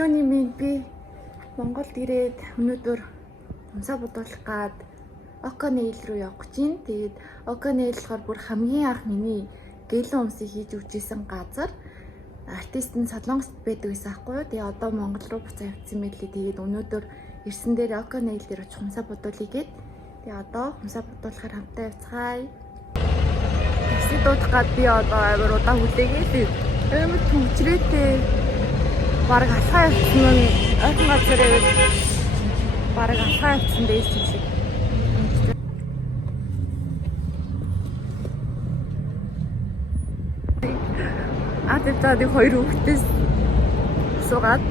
Өглөөний минь би Монголд ирээд өнөөдөр умсаа бодуулах гад Оконейл руу явах гэж байна. Тэгээд Оконейл болохоор бүр хамгийн анх миний гэлэн умсыг хийж өгчээсэн газар. Артист нь Солонгост байдаг гэсэн аахгүй юу. Тэгээд одоо Монгол руу буцаа явцсан мэтлээ. Тэгээд өнөөдөр ирсэн дээр Оконейл дээр очих умсаа бодуулъя гээд. Тэгээд одоо умсаа бодуулахаар хамтаа явцгаая. Такси дуудах гад би одоо амар удаан хүлээгээд амар төвчрээтэй бараг алхаа явсан нь ойрхон газар яваад бараг алхаа явсан дээс шиг. Атэтад хоёр хүүхдээс суугаад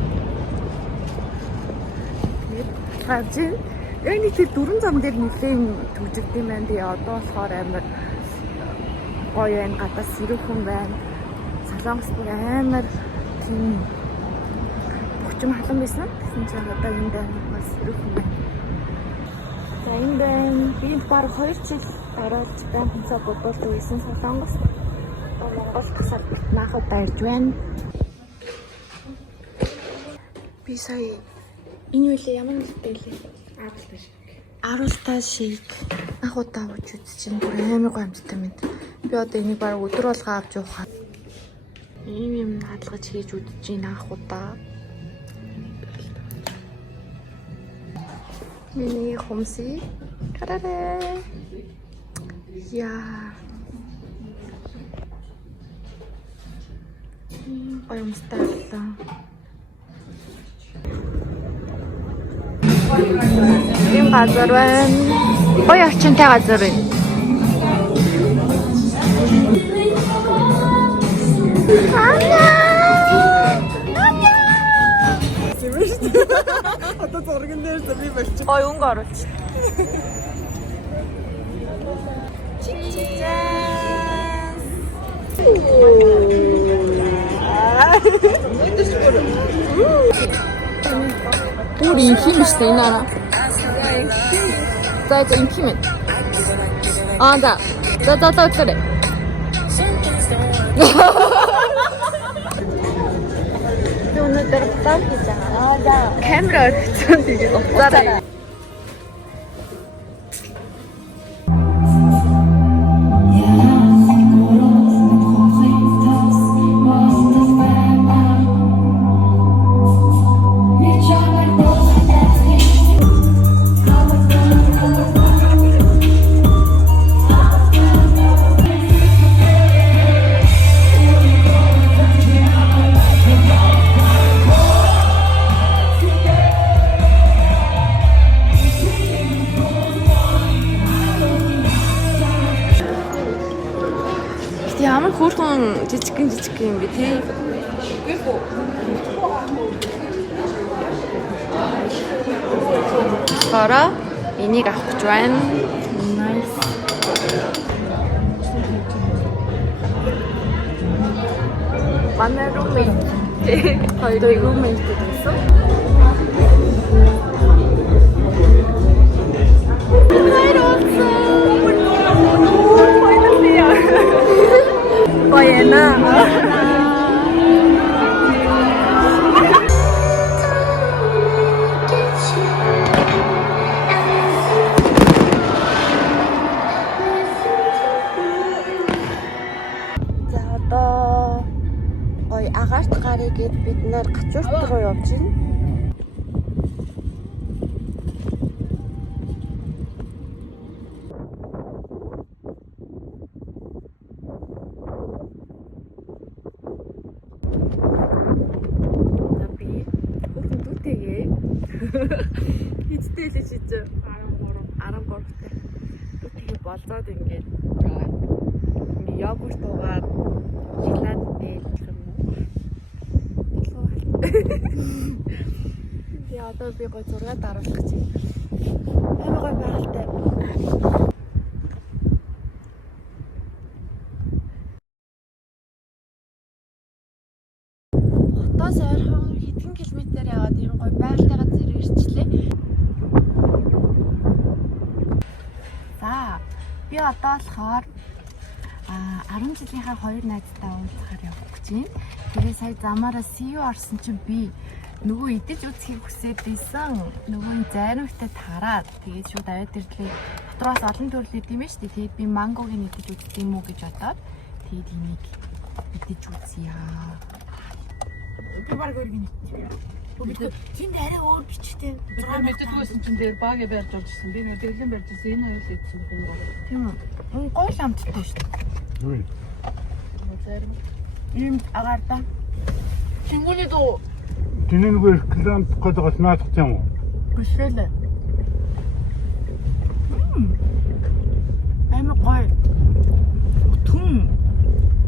тэгээд хавжин энэ тэр дөрвөн зам дээр нэлээд төвжигд юм байна. Тэгээ одоо болохоор амар гоё энэ гадаас сэрүүхэн байна. Солонгос бүр амар тийм бохчим халуун байсан. Тэгсэн чинь одоо энэ дээр бас сэрүүхэн байна. За энэ байна. Би баг 2 жил ороод humсаа бодуулдаг байсан Солонгос. Монгол тасал битнаахад ирж байна. Би сая энэ үеэ ямар нэртэй лээ? Аруултаа шиг анх удаа ууж үзчихэн бүр амар гомдтой мэд. Би одоо энийг баг өдөр болго авч явах. Ийм юм хадгалж хийж үзэж байна анх удаа. Миний humsi. Карарэ. Яа. Гоё юмстай л. Ийм газар байна. Гоё орчинтай газар байна. Одоо зурган дээр би болчих. Гоё өнгө оруулж. 우리 인기미시다 이 나라. 자 인기미. 아, 자 그래. 오늘 땀이잖아. 나 카메라 좀 되게 없잖아. Ямар хөөрхөн жижиг юм бэ тий. Гара энийг авах гэж байна. Nice. Манай roommate. Хоёр roommate гэсэн. Баяна. За одоо гоё агаарт гарыг гээд бид нэр гачуурт руу явж байна. Хизтэй л шийдэж 13-тай. Тэгээ болзоод ингээд йогурт уугаад шоколад нээлгэх юм уу? Яа одоо би гоо зураг даруулах гэж байна. Амар гоо байгальтай. Хотоос ойрхон хэдэн километр яваад ийм гоо байгальтай газар ирчлээ. За би одоо болохоор 10 жилийнхаа хоёр найзтай уулзахаар явах гэж байна. Тэгээ сая замаараа CU орсон чинь би нөгөө идэж үзхийг хүсээд байсан. Нөгөө зайрамтай тараад тэгээд шууд аваад ирлээ. Дотроос олон төрөл идэм шүү дээ. Тэгээд би мангогийн идэж үзэх юм уу гэж бодоод тэгээд энийг идэж үзье. Би баг өргөн идчихээ. Тэнд арай өөр бичтэй. Би мэддэггүйсэн чинь дээр баг барьж олжсэн. Би нэг дэглэн барьж ирсэн. Энэ аюул идсэн хүмүүс. Тийм үү. Гой ламттай шүү дээ. Юу? Зарим. Ийм агаарда. Чингүний дөө. Тэний нөгөө реклам гэдэгс наадах юм уу? Бишэлээ. Аймаг гой. Түн.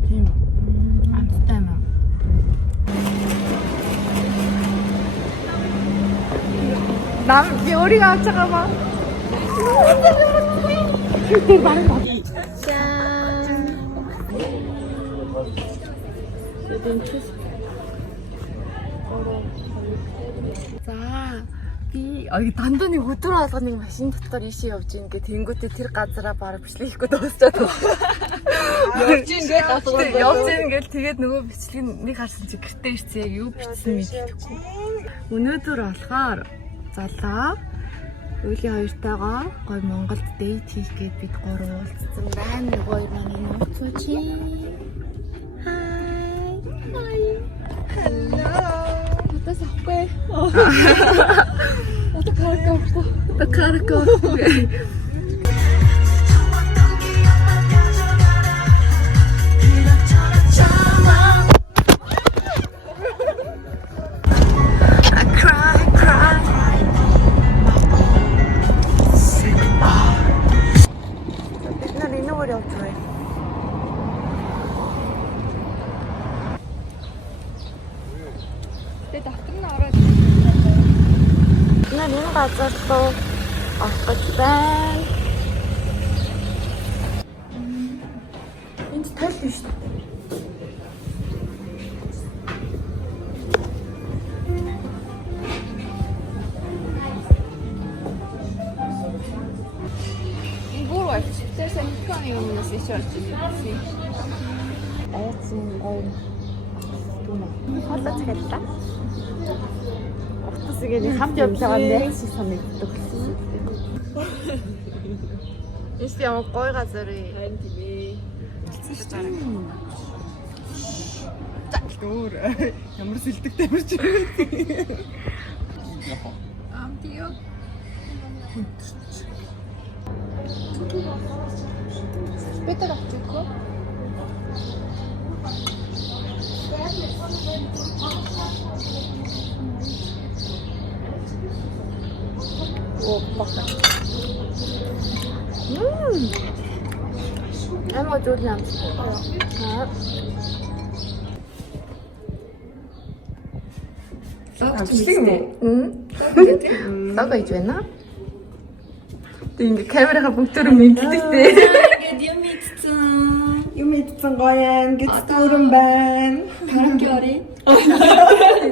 Тийм. Амттай юм. 남 요리가 잠깐만. 짠. За би 이게 단단히 өдөр алганыг машин дотор ийшээ явж ийн гэ тэнгүүтээ тэр газараа бараг бичлэхгүй дуусчаад Явж ингээд асуугаад явж ийн гэл тэгээд нөгөө бичлэг нэг харсан чи гэртээ ирсэн яг юу бичсэн мэдэхгүй. Өнөөдөр болохоор залаа Үлийн хоёртойгоо гой Монголд дейт хийх гээд бид гурав уулзсан байна. Нөгөө хоёр маань нууцгүй чи. Хай. Hello. Утас ахгүй. Утакарко. Энэ газар руу орох гэж байна. Энд тойл биш үү? Бүр очиж. Тэрсэн хиканы өмнөөс ич очиж. Айцын гоё. Хоолой цагаалаа. Утас игээ хамт явж байгаа нэг шиг санагддаг. Эс ямар гоё газар ээ. Харин тийм ээ. өөр ямар сэлдэг тамирч. Амтиё. Бетер авчихгүй. Оо бака. Ама жуулаа. Амтдаг юм уу? Сага иж байна. Тэг ингээ камерага бүгдөө мэддэгтэй. Ингээд юм мэдсэн гоё гэж дөрөн байна. Караоке орё.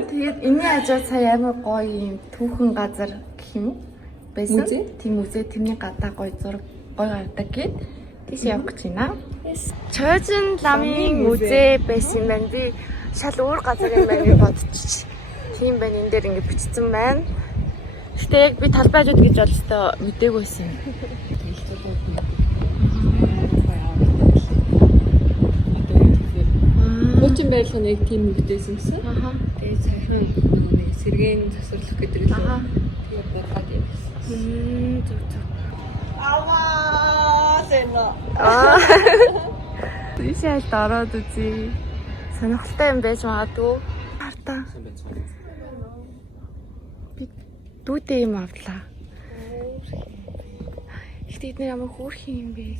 Тэгээд энэний ажил сая амар гоё юм түүхэн газар гэх юм байсан. Тийм үзээ тэрний гадаа гоё зураг гоё гардаг гэд тийш явах гэж байна. Чойжин ламын үзээ байсан байна. Би шал өөр газар юм байна гэж бодчих. Тийм байна энэ дээр ингээ бичсэн байна. Гэтэ яг би талбайжууд гэж олстой мдэггүйсэн юм. Хуучин байрлал нэг тийм үгдээсэн гэсэн. Аха. Тэгээ сайхан нэг сэргээн засварлах гэдэг л. Тэгээ баргаад явсан. Зүг. Аваа сэно. Ийшээ дараад үзье. Сонирхолтой юм байж магадгүй. Хартаа. Би дүүтэй юм авлаа. Ихтэй эдгээр ямар хөөрхөн юм бэ?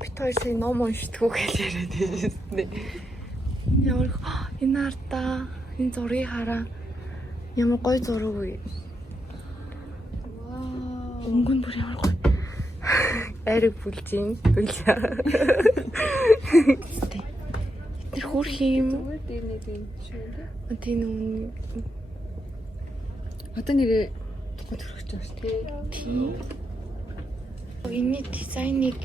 Бид хоёр сая ном уншдаггүй гэж яриад байсан. Ямар энэ хартаа энэ зургийг хараа. Ямар гоё зураг вэ? Өнгөн бүр ямар гоё. Ариг бүлжин. Тэр хөөрхөн юм. Тэр нэг юм шүү. Тийм үү. Одоо нэрээ тухайд хүрч байгаа шүү дээ. Тийм. Энэний дизайныг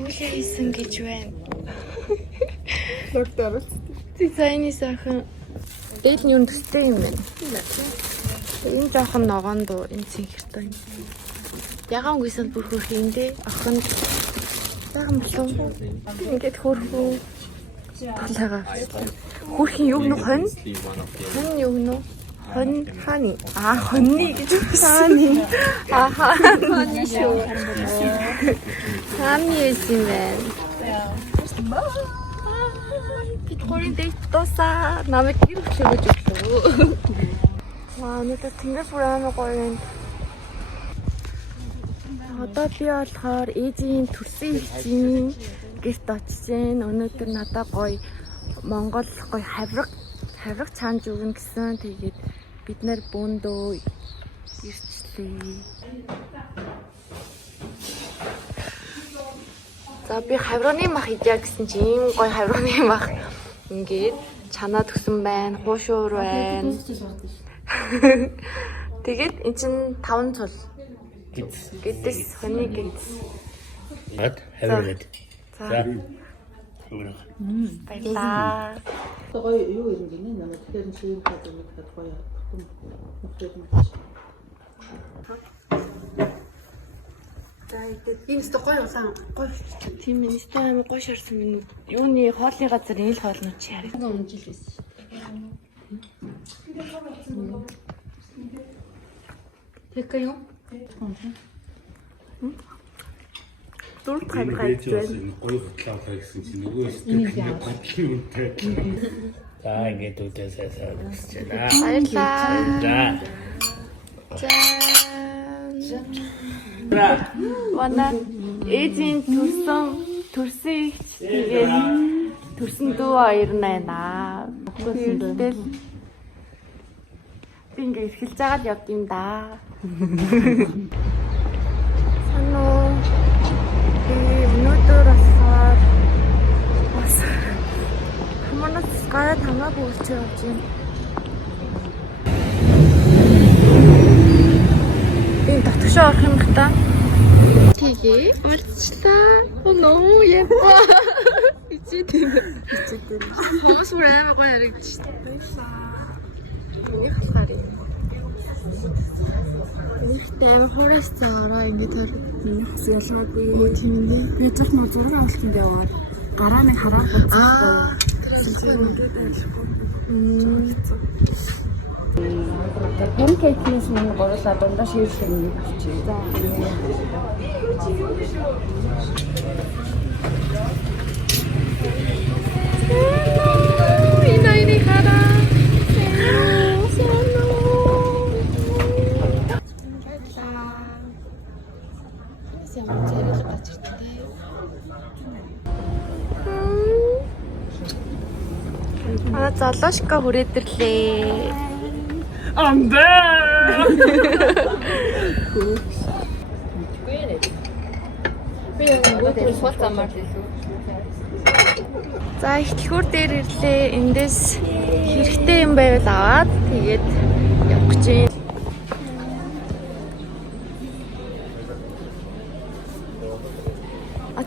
Үүлээ хийсэн гэж байна. Доктор. Дизайны сайхан. Дээд нь юу төстэй юм байна. Энэ жоохон ногоон дуу энэ цэнхэртэй. Ягаан гүйсэн бүр хөрх юм дээ. Охин ягаан болов. Ингээд хөрхөө. Тулаага. Хөрхийн юу нөх хон? Хон юу нөх? Хон хааны. Хонны гэж хааны. Хааны шүү. Хааны юм байна. Бидний дэйт тусаа намайг гэр хөшлөж өглөө. Өнөөдөр тэнгэр бүр амар гоё юм. Одоо би болохоор ээжийн төрсөн ихчийн гэрт очиж гэн. Өнөөдөр надад гоё Монгол гоё хавраг чанж өгнө гэсэн. Тэгээд бид нэр бөөндөө ирчлээ. За би хаврын мах идя гэсэн чи ийм гоё хаврын мах ингээд чанаа төсөн байна, хуушуур байна. Тэгээд эн чин 5 цул. Гэдэс хоны гэдэс. Бат хаврын. За. Баярлаа. гоё юу юм бэ нэ намайг тэгэхээр чинь хадгалж мэдээд гоё. За ийм өстө гоё улаан гоё. Тийм ээ өстө амар гоё шарсан минь. Юуны хоолны газар энэ л хоолнууд чи хараа. Унжил байсан. Тэка юу? Дөрөв хавраг байж байна. Гоё хөтлөө гэсэн чинь нөгөө өстө батлын үнэтэй. За ингээд үдээсээ үсэж байна. Баярлаа. За. Вана ээжийн төрсөн ихч тэгээд төрсөн дүү хоёр байна. Тэгвэл би ингээд эхэлж байгаа л явд юм да. Санаа өнөөдөр болохоор бас хамаанаас гараад хамаагүй үлч явж байна. Энэ дотгошоо орох юм хта. Тэгээ уулзлаа. Нөө япа. Ичээд хүмүүс бүр амар гоё яригдчих. Баярлаа. Миний халахаар юм. Ихтэй амар хураас цаараа ингэж хор. Миний хас ялгаагүй. Тийм дээ. Би зөвхөн зураг авалт юм яваад гараа нэг хараад буцахгүй. Сэтгэлдээ ажиллахгүй. Панкейкнээс минь горуулаад дундаа шийрлэг нэг авчи. За. Инайны хара. Залошка хүрээдэрлээ. За ихтлхүүр дээр ирлээ. Эндээс хэрэгтэй юм байвал аваад тэгээд явах гэж байна.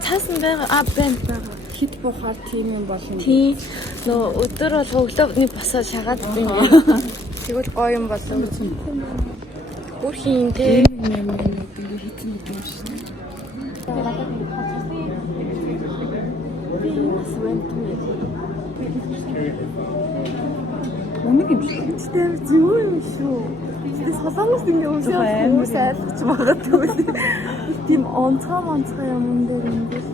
Цаасан байгаа байна. Хит бухаар тийм юм болно. Тийм. Нөө өдөр бол өглөөний босоод шагаад байна. Тэгвэл гоё юм болов. Бүр хийн те. юм хитэн юм шин. Мамиг юм шиг. Тэр зөв юм шүү. Тэр солонгос ингэ өсөж хүмүүс айлгч магадгүй. Тийм онцгой юм дээр ингэж.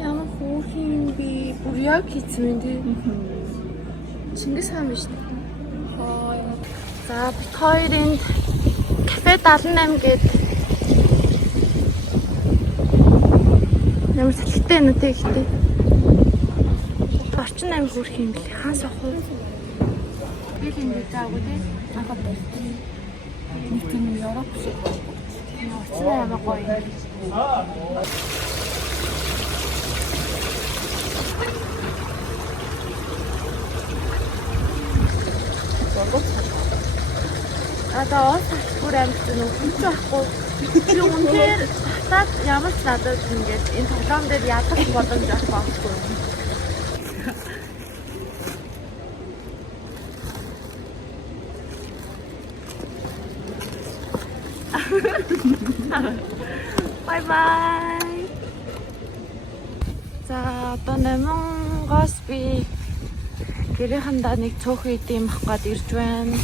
Ямар хөөрхөн би бүр яг хийсэн юм тий. Чингис хаан биш. За бит хоёрын кафе 78 гээд ямар салхитай юм үү гэхдээ. Орчин амир хөөрхөн юм лээ. Хаан сохоо. Би л ингэ заагүй тий. Ахад байна. Нэг юм Европ шиг. Орчин амир гоё. одоо уус бүр амьд нөх хүч байхгүй. Би үнээр татаад ямар ч надад ингээд энэ тоглоом дээр ядах боломж авахгүй. Bye bye. За одоо 8-оос би гэрээхэндээ нэг цөөхөн идэм авах гээд ирж байна.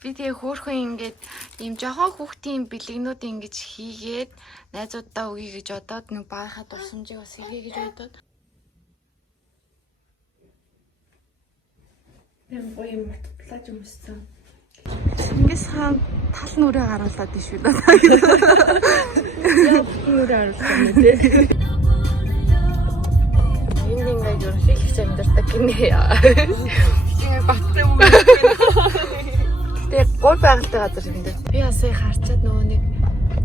Би тэгээ хөөхөн ингээд ийм жоохон хүүхдийн бэлгэнүүд ингэж хийгээд найзуудаа өгье гэж бодоод нэг баахад дурсамжийг бас хийе гэж бодоод. Ям гоё юм батлаж өмссөн. Чингис хаан тал нүрээ гаруулад иш үү даа. Яа нүрээ харуулсан юм тий. Энд ингээд юу шиг амьдардаг гинэ. Ингээ баттай юм. Тэгээ гол байгальтай газар юм дээр. Би асыг харчаад нөгөө нэг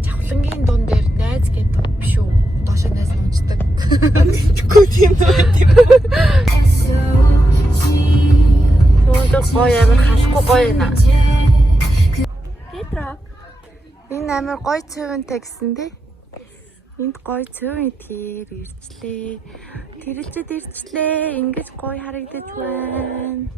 жавхлангийн дуун дээр найз гэдэг биш үү? Доошоо найз унцдаг. Үгүй тийм үү? Өндөр гоё амар халахгүй гоё наа. Петра. Энэ амар гоё цэвэнтэй гэсэн тий. Энд гоё цэвэн итгээр ирчлээ. Тэрэлзэд ирчлээ. Ингэж гоё харагдаж байна.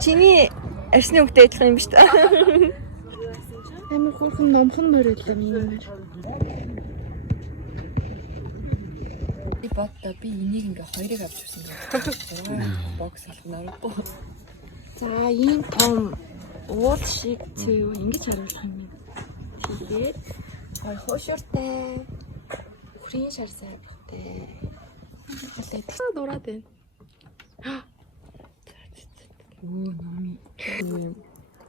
Чиний арсны хөвгтэй адилхан юм биш үү? Амар хөөрхөн номхон морилоо минь. Би боддоо би энийг ингээ хоёрыг авч ирсэн юм. Бокс алхнарахгүй. За ийм том уул шиг цэв ингэж харуулах юм байна. Тэгээд Хоёр хуушуртай. Хүрийн шар сайбрахтай. халаад дураад байна. Оо нами.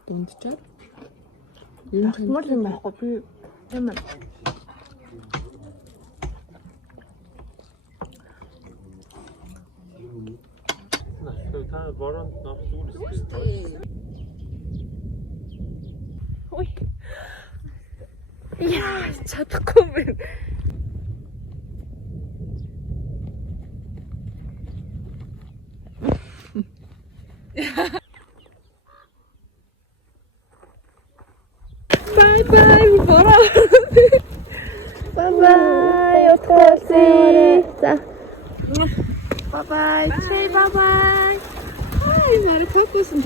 Дундчаад. Юм Мөр юм байхгүй би ямар Та борон нам зүрхтэй. Ой. Яа, чадахгүй байна. Bye bye, бороо. Bye bye, утгааси. За. Bye bye. Say bye bye. Ай, нарыг төгөөсөн.